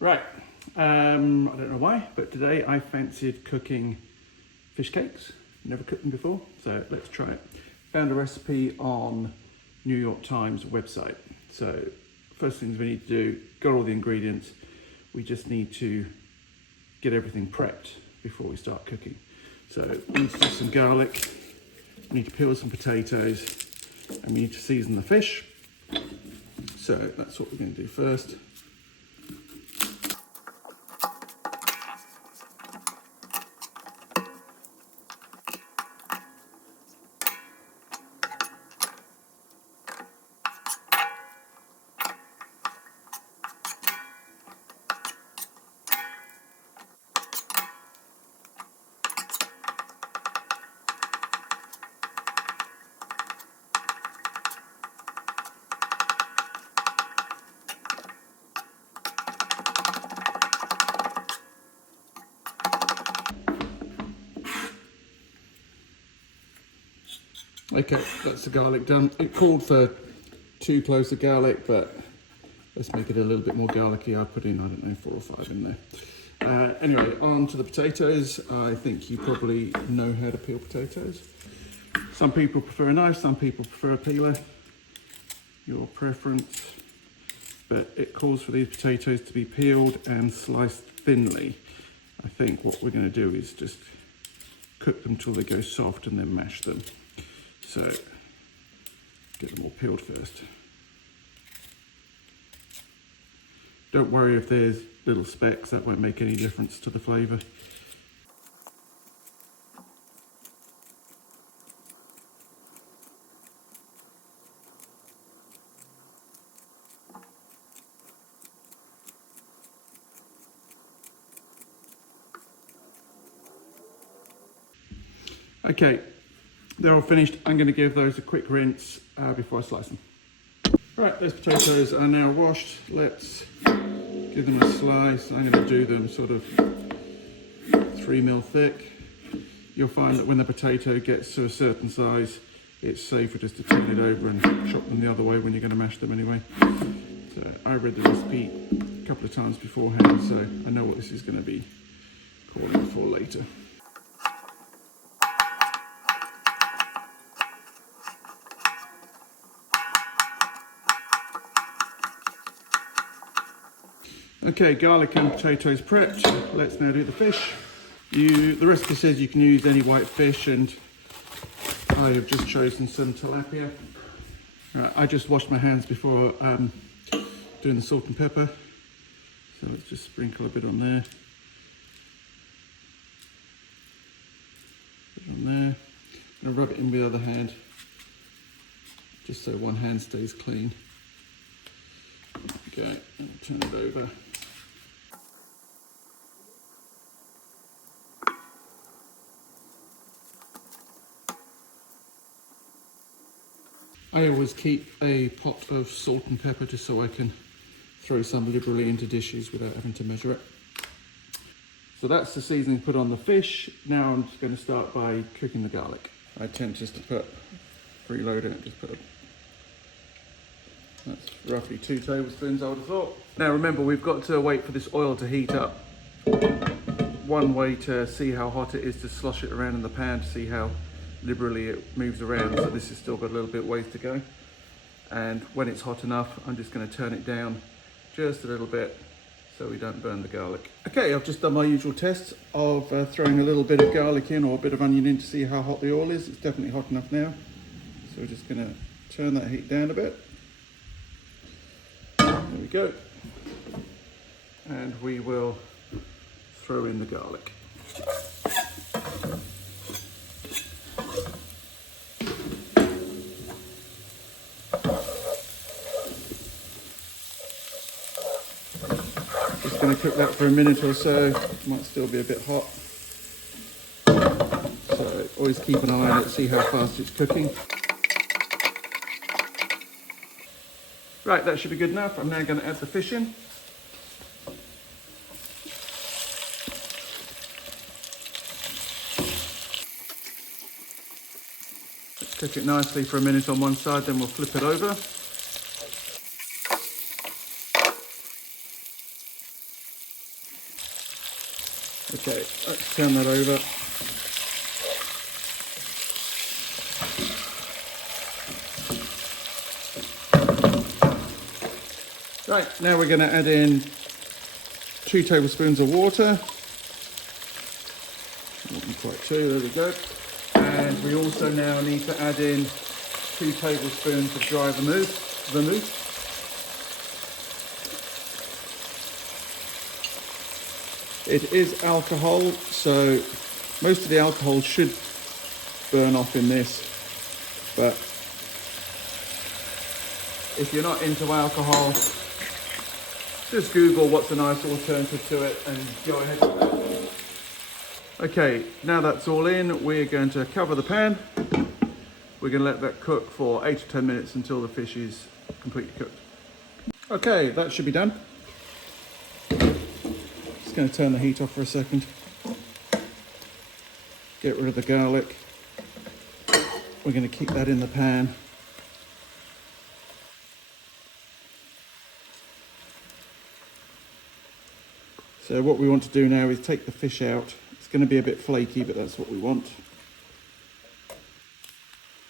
Right, I don't know why, but today I fancied cooking fish cakes. Never cooked them before, so let's try it. Found a recipe on New York Times website. So first things we need to do, got all the ingredients. We just need to get everything prepped before we start cooking. So we need to do some garlic, we need to peel some potatoes, and we need to season the fish. So that's what we're going to do first. Okay, that's the garlic done. It called for 2 cloves of garlic, but let's make it a little bit more garlicky. I put in, I don't know, 4 or 5 in there. Anyway, on to the potatoes. I think you probably know how to peel potatoes. Some people prefer a knife, some people prefer a peeler. Your preference. But it calls for these potatoes to be peeled and sliced thinly. I think what we're going to do is just cook them till they go soft and then mash them. So, get them all peeled first. Don't worry if there's little specks, that won't make any difference to the flavour. Okay, they're all finished. I'm going to give those a quick rinse before I slice them. Right, those potatoes are now washed. Let's give them a slice. I'm going to do them sort of 3mm thick. You'll find that when the potato gets to a certain size, it's safer just to turn it over and chop them the other way when you're going to mash them anyway. So I read the recipe a couple of times beforehand, so I know what this is going to be calling for later. Okay, garlic and potatoes prepped. Let's now do the fish. The recipe says you can use any white fish, and I have just chosen some tilapia. Right, I just washed my hands before doing the salt and pepper. So let's just sprinkle a bit on there. Put it on there. I'm going to rub it in with the other hand, just so one hand stays clean. Okay, and turn it over. I always keep a pot of salt and pepper just so I can throw some liberally into dishes without having to measure it. So that's the seasoning put on the fish. Now I'm just going to start by cooking the garlic. I tend just to preload it, just put that's roughly 2 tablespoons, I would have thought. Now remember, we've got to wait for this oil to heat up. One way to see how hot it is to slosh it around in the pan to see how liberally it moves around. So this has still got a little bit ways to go. And when it's hot enough, I'm just going to turn it down just a little bit so we don't burn the garlic. Okay, I've just done my usual test of throwing a little bit of garlic in or a bit of onion in to see how hot the oil is. It's definitely hot enough now. So we're just going to turn that heat down a bit. There we go. And we will throw in the garlic. Just going to cook that for a minute or so. Might still be a bit hot. So always keep an eye on it, see how fast it's cooking. Right, that should be good enough. I'm now going to add the fish in. Let's cook it nicely for a minute on one side, then we'll flip it over. Okay, let's turn that over. Right, now we're going to add in 2 tablespoons of water. Not quite 2, there we go. And we also now need to add in 2 tablespoons of dry vermouth. It is alcohol, so most of the alcohol should burn off in this, but if you're not into alcohol, just Google what's a nice alternative to it and go ahead with that. Okay, now that's all in, we're going to cover the pan. We're going to let that cook for 8 to 10 minutes until the fish is completely cooked. Okay, that should be done. Just going to turn the heat off for a second. Get rid of the garlic. We're going to keep that in the pan. So what we want to do now is take the fish out. It's going to be a bit flaky, but that's what we want.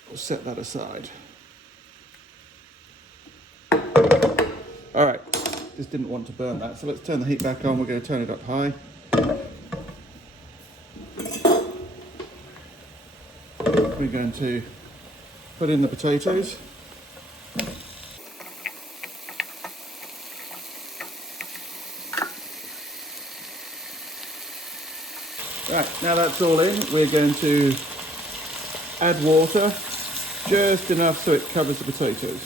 We'll set that aside. All right, just didn't want to burn that. So let's turn the heat back on. We're going to turn it up high. We're going to put in the potatoes. Right, now that's all in, we're going to add water, just enough so it covers the potatoes.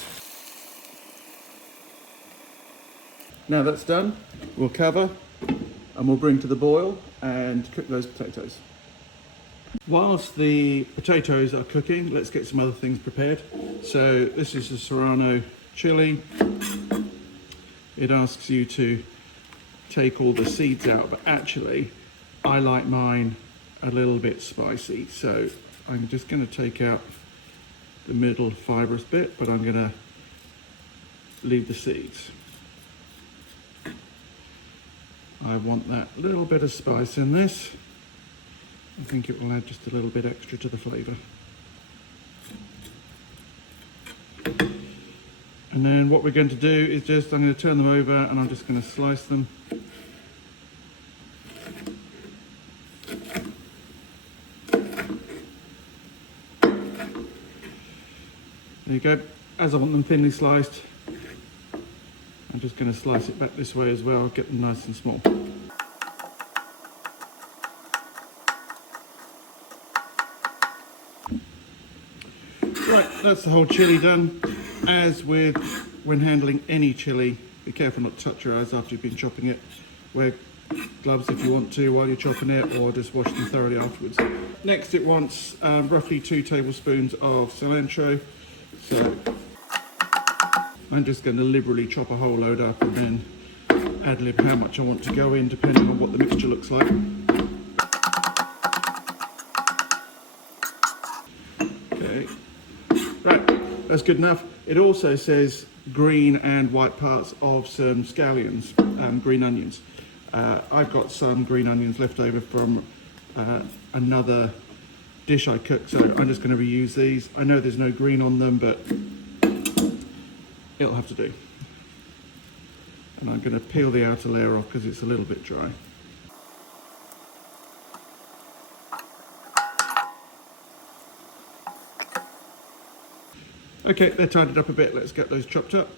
Now that's done, we'll cover and we'll bring to the boil and cook those potatoes. Whilst the potatoes are cooking, let's get some other things prepared. So this is a Serrano chili. It asks you to take all the seeds out, but actually I like mine a little bit spicy, so I'm just going to take out the middle fibrous bit, but I'm going to leave the seeds. I want that little bit of spice in this. I think it will add just a little bit extra to the flavour. And then what we're going to do is I'm going to turn them over and I'm just going to slice them. There you go. As I want them thinly sliced, I'm just going to slice it back this way as well, get them nice and small. Right, that's the whole chili done. As with when handling any chili, be careful not to touch your eyes after you've been chopping it. Wear gloves if you want to while you're chopping it, or just wash them thoroughly afterwards. Next it wants roughly 2 tablespoons of cilantro. So I'm just going to liberally chop a whole load up and then ad-lib how much I want to go in depending on what the mixture looks like. Okay, right, that's good enough. It also says green and white parts of some scallions, green onions. I've got some green onions left over from another dish I cooked, so I'm just going to reuse these. I know there's no green on them, but it'll have to do. And I'm going to peel the outer layer off because it's a little bit dry. Okay, they're tidied up a bit. Let's get those chopped up.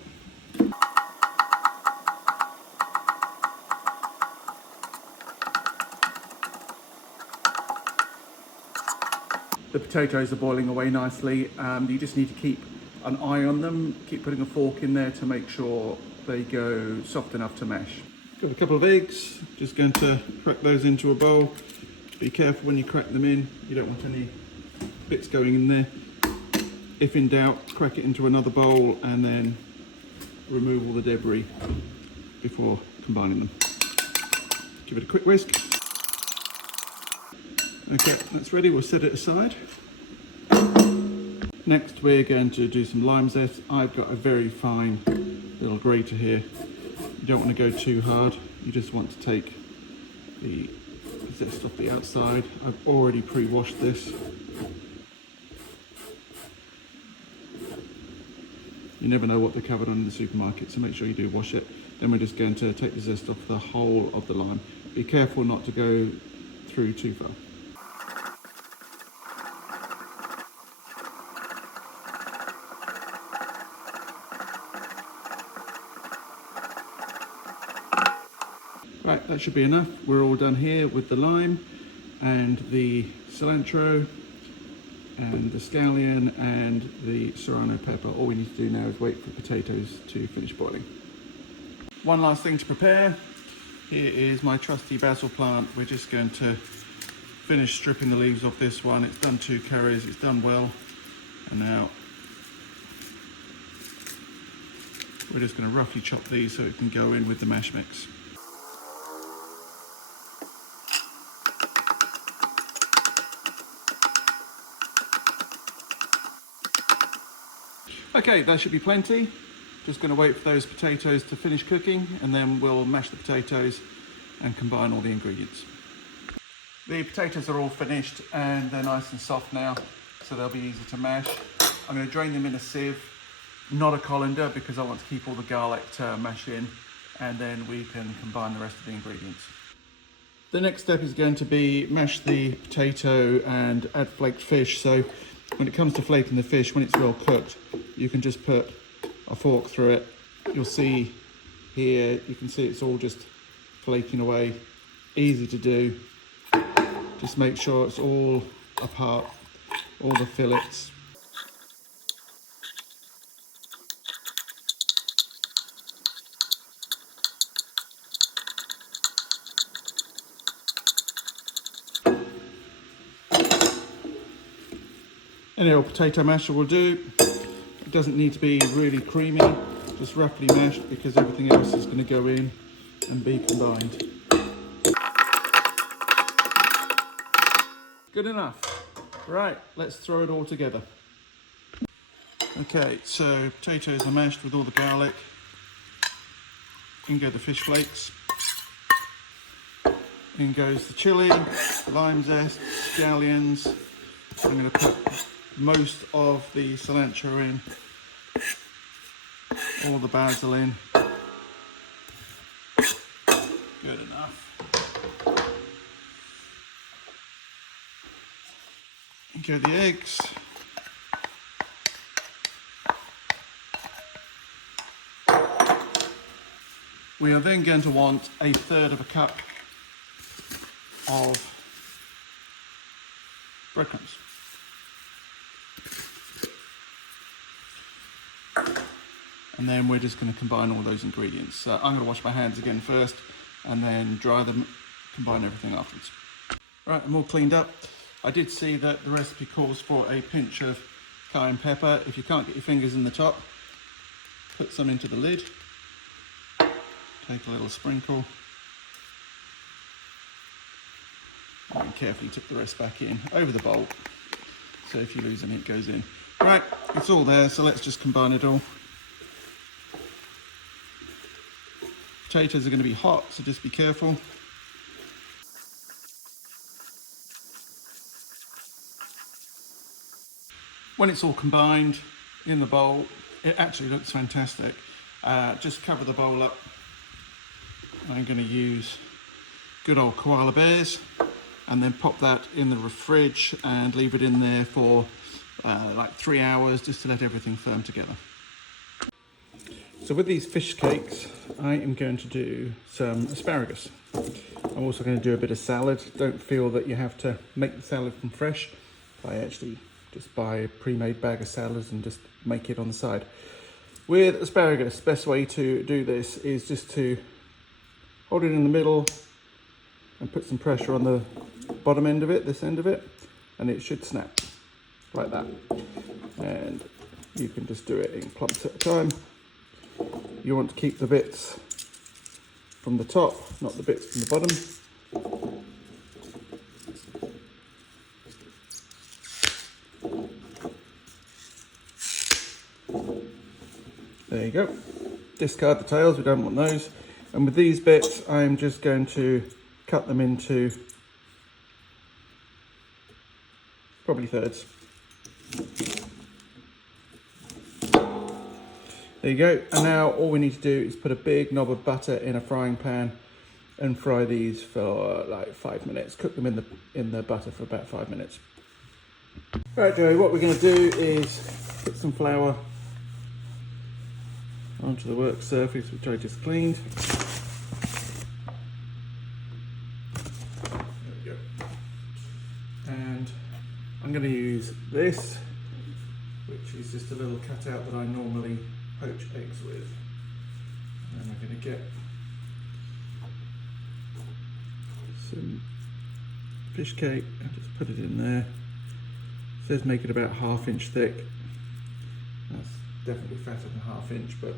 The potatoes are boiling away nicely. You just need to keep an eye on them. Keep putting a fork in there to make sure they go soft enough to mash. Got a couple of eggs. Just going to crack those into a bowl. Be careful when you crack them in. You don't want any bits going in there. If in doubt, crack it into another bowl and then remove all the debris before combining them. Give it a quick whisk. Okay, that's ready, we'll set it aside. Next we're going to do some lime zest. I've got a very fine little grater here. You don't want to go too hard, you just want to take the the zest off the outside. I've already pre-washed this. You never know what they're covered on in the supermarket, so make sure you do wash it. Then we're just going to take the zest off the whole of the lime. Be careful not to go through too far. Right, that should be enough. We're all done here with the lime and the cilantro and the scallion and the serrano pepper. All we need to do now is wait for the potatoes to finish boiling. One last thing to prepare. Here is my trusty basil plant. We're just going to finish stripping the leaves off this one. It's done 2 curries, it's done well. And now we're just going to roughly chop these so it can go in with the mash mix. Okay, that should be plenty. Just going to wait for those potatoes to finish cooking and then we'll mash the potatoes and combine all the ingredients. The potatoes are all finished and they're nice and soft now, so they'll be easy to mash. I'm going to drain them in a sieve, not a colander, because I want to keep all the garlic to mash in, and then we can combine the rest of the ingredients. The next step is going to be mash the potato and add flaked fish. So when it comes to flaking the fish, when it's well cooked, you can just put a fork through it. You'll see here, you can see it's all just flaking away. Easy to do. Just make sure it's all apart, all the fillets. Any old potato masher will do. It doesn't need to be really creamy, just roughly mashed, because everything else is going to go in and be combined. Good enough. Right, let's throw it all together. Okay, so potatoes are mashed with all the garlic. In go the fish flakes. In goes the chilli, lime zest, scallions. I'm going to put most of the cilantro in, all the basil in. Good enough. And go the eggs. We are then going to want 1/3 cup of breadcrumbs. And then we're just going to combine all those ingredients. So I'm going to wash my hands again first and then dry them, combine everything afterwards. Right, I'm all cleaned up. I did see that the recipe calls for a pinch of cayenne pepper. If you can't get your fingers in the top, put some into the lid. Take a little sprinkle. And carefully tip the rest back in over the bowl. So if you lose any, it goes in. Right, it's all there, so let's just combine it all. Potatoes are going to be hot, so just be careful. When it's all combined in the bowl, it actually looks fantastic. Just cover the bowl up. I'm going to use good old koala bears and then pop that in the fridge and leave it in there for like 3 hours just to let everything firm together. So with these fish cakes, I am going to do some asparagus. I'm also going to do a bit of salad. Don't feel that you have to make the salad from fresh. I actually just buy a pre-made bag of salads and just make it on the side. With asparagus, best way to do this is just to hold it in the middle and put some pressure on the bottom end of it, this end of it, and it should snap like that. And you can just do it in clumps at a time. You want to keep the bits from the top, not the bits from the bottom. There you go. Discard the tails, we don't want those. And with these bits, I'm just going to cut them into probably thirds. There you go. And now all we need to do is put a big knob of butter in a frying pan and fry these for like 5 minutes. Cook them in the butter for about 5 minutes. Right, Joey, what we're going to do is put some flour onto the work surface, which I just cleaned. There we go. And I'm going to use this, which is just a little cutout that I normally poach eggs with. And we're going to get some fish cake and just put it in there. It says make it about 1/2 inch thick. That's definitely fatter than 1/2 inch, but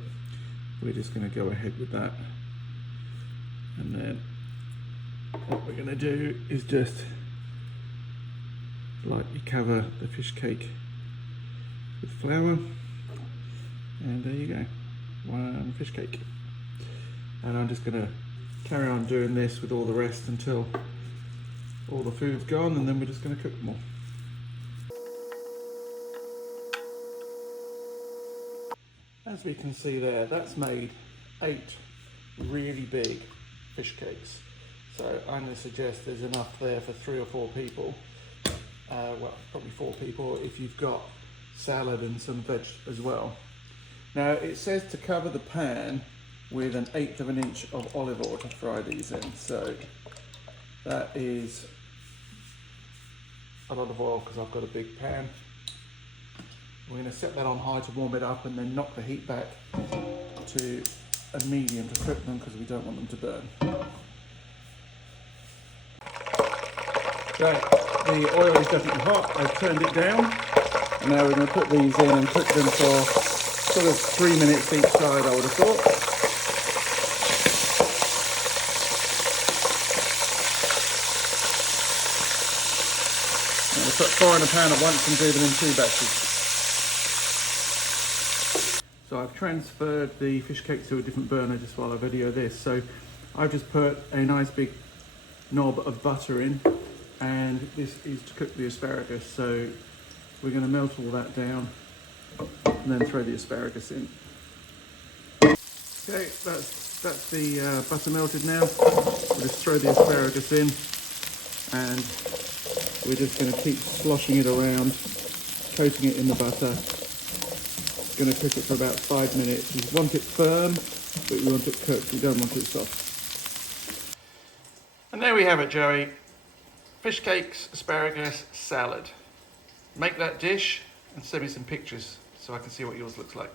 we're just going to go ahead with that. And then what we're going to do is just lightly cover the fish cake with flour. And there you go, one fish cake. And I'm just going to carry on doing this with all the rest until all the food's gone, and then we're just going to cook them all. As we can see there, that's made 8 really big fish cakes. So I'm going to suggest there's enough there for 3 or 4 people. Well, probably 4 people if you've got salad and some veg as well. Now it says to cover the pan with 1/8 of an inch of olive oil to fry these in. So that is a lot of oil because I've got a big pan. We're going to set that on high to warm it up and then knock the heat back to a medium to cook them because we don't want them to burn. Right, the oil is definitely hot. I've turned it down. And now we're going to put these in and cook them for sort of 3 minutes each side, I would have thought. I'm going to put 4 in a pan at once and do them in 2 batches. So I've transferred the fish cakes to a different burner just while I video this. So I've just put a nice big knob of butter in, and this is to cook the asparagus. So we're going to melt all that down and then throw the asparagus in. Okay, that's the butter melted now. We'll just throw the asparagus in, and we're just going to keep sloshing it around, coating it in the butter. Going to cook it for about 5 minutes. You want it firm, but you want it cooked. You don't want it soft. And there we have it, Joey. Fish cakes, asparagus, salad. Make that dish and send me some pictures so I can see what yours looks like.